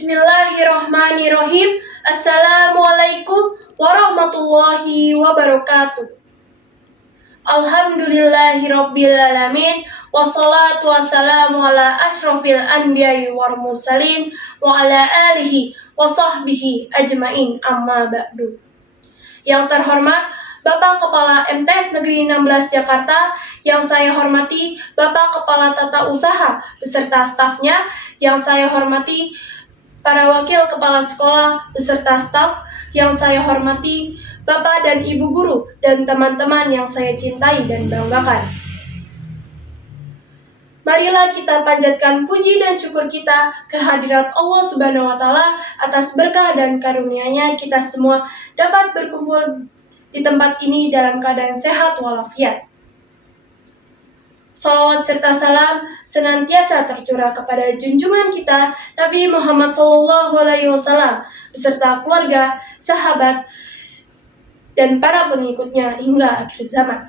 Bismillahirrahmanirrahim. Assalamualaikum warahmatullahi wabarakatuh. Alhamdulillahirrabbilalamin. Wassalatu wassalamu ala ashrafil anbiya'i wal mursalin wa ala alihi wa sahbihi ajmain, amma ba'du. Yang terhormat Bapak Kepala MTs Negeri 16 Jakarta, yang saya hormati Bapak Kepala Tata Usaha beserta stafnya, yang saya hormati para wakil kepala sekolah beserta staf, yang saya hormati Bapak dan Ibu guru dan teman-teman yang saya cintai dan banggakan. Marilah kita panjatkan puji dan syukur kita kehadirat Allah Subhanahu wa Ta'ala atas berkah dan karunia-Nya kita semua dapat berkumpul di tempat ini dalam keadaan sehat walafiat. Salawat serta salam senantiasa tercurah kepada junjungan kita Nabi Muhammad SAW beserta keluarga, sahabat, dan para pengikutnya hingga akhir zaman.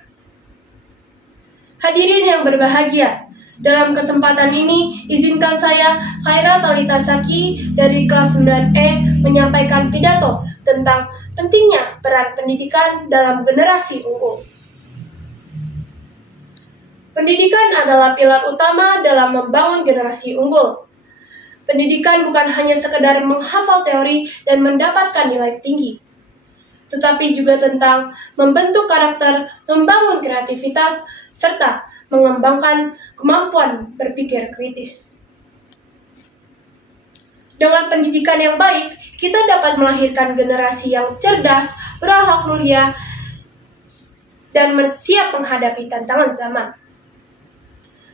Hadirin yang berbahagia, dalam kesempatan ini izinkan saya, Khairat Talita Saki dari kelas 9E, menyampaikan pidato tentang pentingnya peran pendidikan dalam generasi unggul. Pendidikan adalah pilar utama dalam membangun generasi unggul. Pendidikan bukan hanya sekedar menghafal teori dan mendapatkan nilai tinggi, tetapi juga tentang membentuk karakter, membangun kreativitas, serta mengembangkan kemampuan berpikir kritis. Dengan pendidikan yang baik, kita dapat melahirkan generasi yang cerdas, berakhlak mulia, dan siap menghadapi tantangan zaman.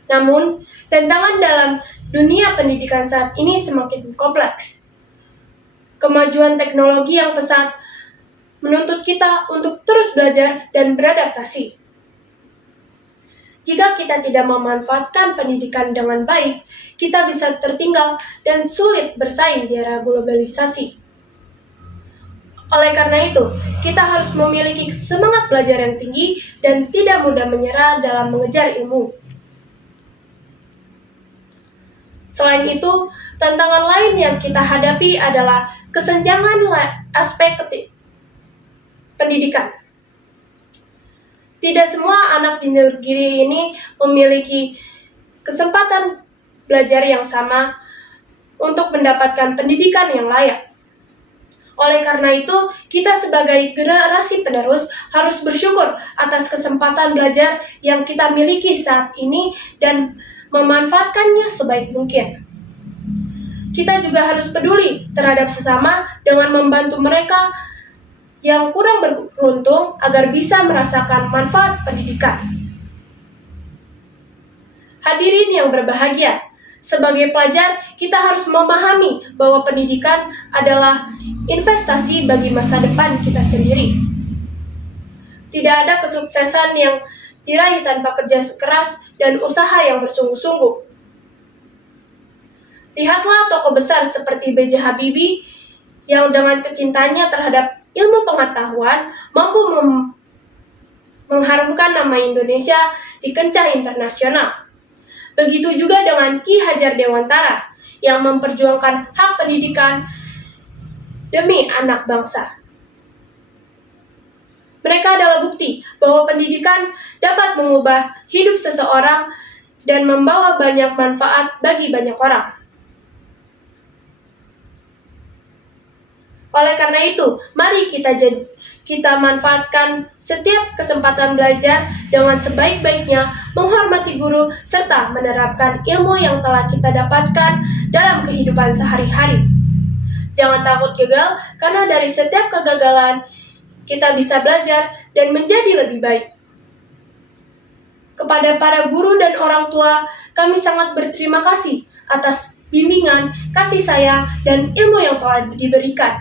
Namun, tantangan dalam dunia pendidikan saat ini semakin kompleks. Kemajuan teknologi yang pesat menuntut kita untuk terus belajar dan beradaptasi. Jika kita tidak memanfaatkan pendidikan dengan baik, kita bisa tertinggal dan sulit bersaing di era globalisasi. Oleh karena itu, kita harus memiliki semangat belajar yang tinggi dan tidak mudah menyerah dalam mengejar ilmu. Selain itu, tantangan lain yang kita hadapi adalah kesenjangan aspek pendidikan. Tidak semua anak di negeri ini memiliki kesempatan belajar yang sama untuk mendapatkan pendidikan yang layak. Oleh karena itu, kita sebagai generasi penerus harus bersyukur atas kesempatan belajar yang kita miliki saat ini dan memanfaatkannya sebaik mungkin. Kita juga harus peduli terhadap sesama dengan membantu mereka yang kurang beruntung agar bisa merasakan manfaat pendidikan. Hadirin yang berbahagia, sebagai pelajar kita harus memahami bahwa pendidikan adalah investasi bagi masa depan kita sendiri. Tidak ada kesuksesan yang diraih tanpa kerja keras dan usaha yang bersungguh-sungguh. Lihatlah tokoh besar seperti B.J. Habibie yang dengan kecintanya terhadap ilmu pengetahuan mampu mengharumkan nama Indonesia di kancah internasional. Begitu juga dengan Ki Hajar Dewantara yang memperjuangkan hak pendidikan demi anak bangsa. Mereka adalah bukti bahwa pendidikan dapat mengubah hidup seseorang dan membawa banyak manfaat bagi banyak orang. Oleh karena itu, mari kita manfaatkan setiap kesempatan belajar dengan sebaik-baiknya, menghormati guru, serta menerapkan ilmu yang telah kita dapatkan dalam kehidupan sehari-hari. Jangan takut gagal, karena dari setiap kegagalan, kita bisa belajar dan menjadi lebih baik. Kepada para guru dan orang tua, kami sangat berterima kasih atas bimbingan, kasih sayang, dan ilmu yang telah diberikan.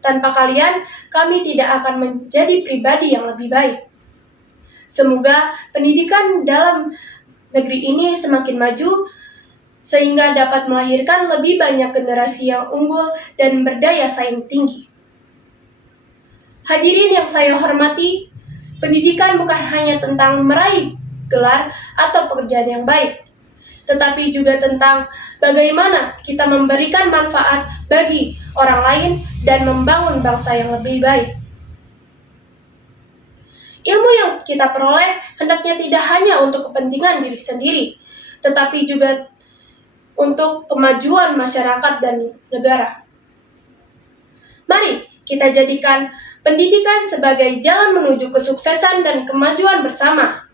Tanpa kalian, kami tidak akan menjadi pribadi yang lebih baik. Semoga pendidikan dalam negeri ini semakin maju, sehingga dapat melahirkan lebih banyak generasi yang unggul dan berdaya saing tinggi. Hadirin yang saya hormati, pendidikan bukan hanya tentang meraih gelar atau pekerjaan yang baik, tetapi juga tentang bagaimana kita memberikan manfaat bagi orang lain dan membangun bangsa yang lebih baik. Ilmu yang kita peroleh hendaknya tidak hanya untuk kepentingan diri sendiri, tetapi juga untuk kemajuan masyarakat dan negara. Mari kita jadikan pendidikan sebagai jalan menuju kesuksesan dan kemajuan bersama.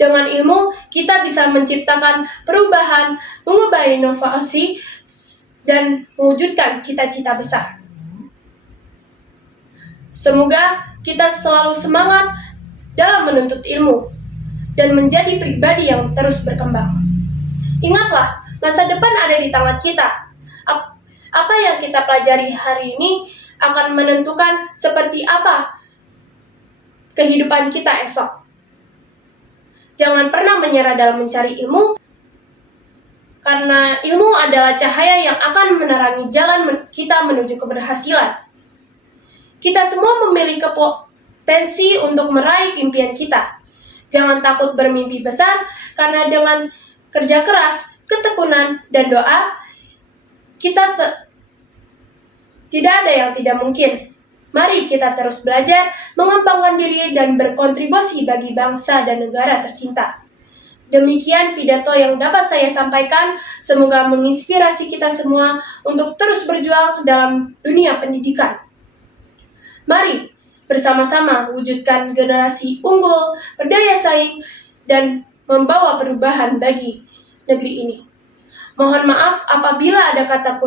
Dengan ilmu, kita bisa menciptakan perubahan, mengubah inovasi, dan mewujudkan cita-cita besar. Semoga kita selalu semangat dalam menuntut ilmu dan menjadi pribadi yang terus berkembang. Ingatlah, masa depan ada di tangan kita. Apa yang kita pelajari hari ini akan menentukan seperti apa kehidupan kita esok. Jangan pernah menyerah dalam mencari ilmu, karena ilmu adalah cahaya yang akan menerangi jalan kita menuju keberhasilan. Kita semua memiliki potensi untuk meraih impian kita. Jangan takut bermimpi besar, karena dengan kerja keras, ketekunan, dan doa, kita tidak ada yang tidak mungkin. Mari kita terus belajar, mengembangkan diri, dan berkontribusi bagi bangsa dan negara tercinta. Demikian pidato yang dapat saya sampaikan, semoga menginspirasi kita semua untuk terus berjuang dalam dunia pendidikan. Mari bersama-sama wujudkan generasi unggul, berdaya saing, dan membawa perubahan bagi negeri ini. Mohon maaf apabila ada kata